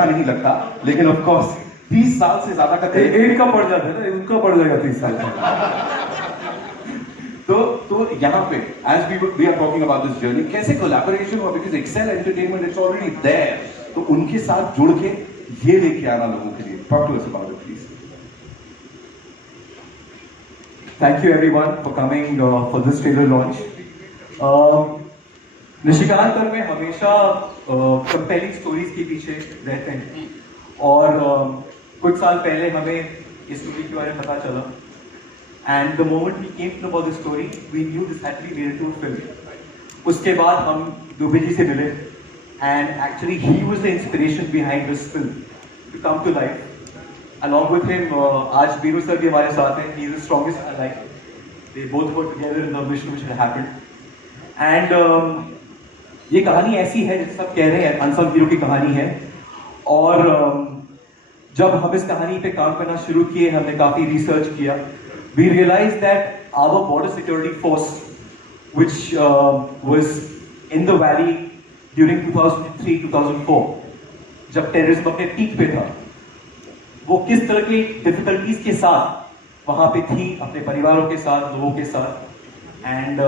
पता नहीं लगता, लेकिन ऑफ कोर्स 30 साल से ज्यादा का एक का पड़ जाता है ना, उनका पड़ जाएगा 30 साल तो यहाँ पे as we are talking about this journey, कैसे collaboration हुआ? Because Excel Entertainment it's already there, तो उनके साथ जुड़ के ये लेके आना लोगों के लिए. Talk to us about it, please. Thank you everyone for coming for this trailer launch. Nishikant और मैं हमेशा कंपेलिंग स्टोरीज के पीछे रहते हैं और कुछ साल पहले हमें इस स्टोरी के बारे में पता चला and the moment we came to know about the story we knew this had to be made into a film. उसके बाद हम दुबे जी से मिले and actually he was the inspiration behind this film to come to life. Along with him, आज बीरू सर भी हमारे साथ हैं. He is the strongest alike. They both were together in the mission which had happened. And ये कहानी ऐसी है जैसे सब कह रहे हैं, अनसंग हीरो की कहानी है. और जब हम इस कहानी पे काम करना शुरू किए, हमने काफी रिसर्च किया. We realized that our border security force, which was in the valley during 2003-2004, जब टेररिज्म अपने पीक पे था, वो किस तरह की डिफिकल्टीज के साथ वहां पे थी, अपने परिवारों के साथ, लोगों के साथ. And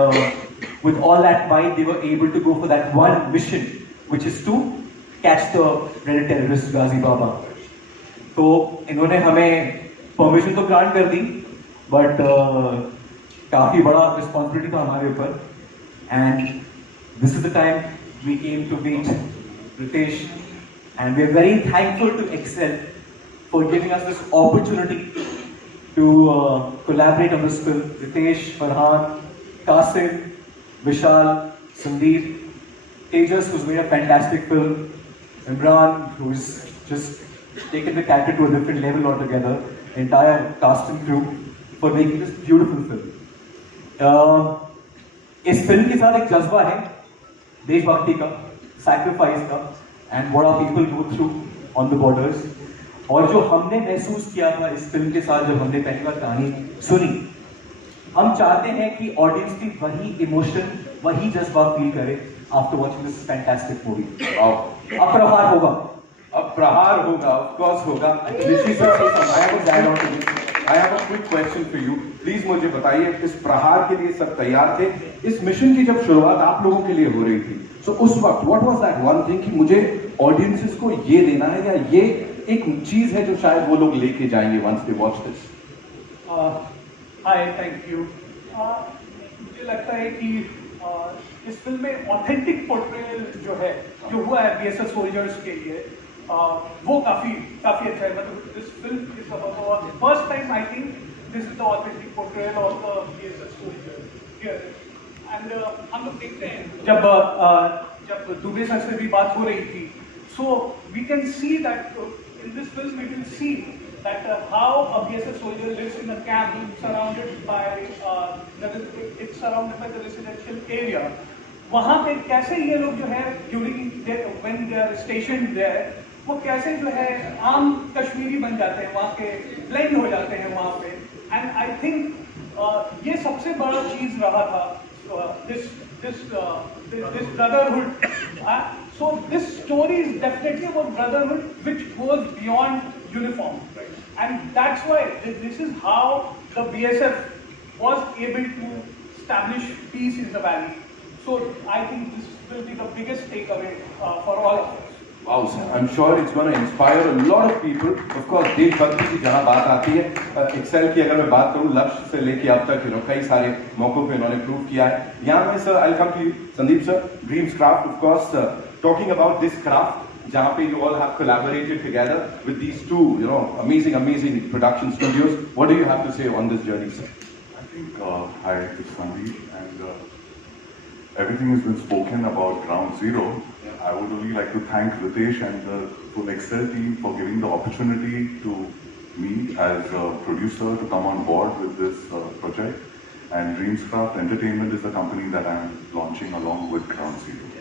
with all that mind they were able to go for that one mission which is to catch the red terrorist Ghazi Baba. तो इन्होंने हमें परमिशन तो ग्रांट कर दी, बट काफी बड़ा रिस्पॉन्सिबिलिटी था हमारे ऊपर. And this is the time we came to meet Ritesh and we are very thankful to Excel for giving us this opportunity to collaborate on this film. Ritesh, Farhan, Qasim, Vishal, Sandeep, Tejas, who's made a fantastic film, Imran, who's just taken the character to a different level altogether, entire cast and crew for making this beautiful film. इस फिल्म के साथ एक जज्बा है देशभक्ति का, sacrifice का, and what our people go through on the borders. और जो हमने महसूस किया था इस फिल्म के साथ जब हमने पहली बार कहानी सुनी, हम चाहते हैं कि ऑडियंस भी वही इमोशन, वही जज्बा फील करे after watching this fantastic movie. अब प्रहार होगा, अब प्रहार होगा, ऑफ कोर्स होगा. Rishi sir, I have a quick question for you. Please मुझे बताइए, इस प्रहार के लिए सब तैयार थे? इस मिशन की जब शुरुआत आप लोगों के लिए हो रही थी, तो उस वक्त what was that one thing कि मुझे ऑडियंसेस को ये देना है, या ये एक चीज है जो शायद वो लोग लेके जाएंगे once they watch this? Hi, thank you. मुझे लगता है कि इस फिल्म में ऑथेंटिक पोर्ट्रेयल जो है, जो हुआ है बीएसएफ सोल्जर्स के लिए, वो काफी अच्छा है. मतलब this film is about first time I think this is the authentic portrayal of the BSF soldier here. And हम लोग देखते हैं जब दुबे सर से भी बात हो रही थी, so we can see that in this film we will see that how a BSF soldier lives in a camp surrounded by it's surrounded by the residential area. वहाँ पे कैसे ये लोग जो है when they are stationed there, वो कैसे जो है आम कश्मीरी बन जाते हैं, वहाँ के blend हो जाते हैं वहाँ पे. And I think ये सबसे बड़ा चीज रहा था, this brotherhood. So this story is definitely about brotherhood, which goes beyond uniform, and that's why this is how the BSF was able to establish peace in the valley. So I think this will be the biggest takeaway for all of us. Wow, sir. I'm sure it's going to inspire a lot of people. Of course, देशभक्ति की जहाँ बात आती है, एक्सेल की अगर मैं बात करूँ, लक्ष्य से लेके अब तक कई सारे मौकों पे इन्होंने प्रूव किया है. यहाँ में sir, I'll come to you, Sandeep sir. Dreams craft, of course, talking about this craft, जहाँ पे you all have collaborated together with these two, amazing production studios. What do you have to say on this journey, sir? I think, hi, this is Sandeep, and everything has been spoken about Ground Zero. I would only like to thank Ritesh and the full Excel team for giving the opportunity to me as a producer to come on board with this project. And Dreamscraft Entertainment is the company that I am launching along with Ground Zero.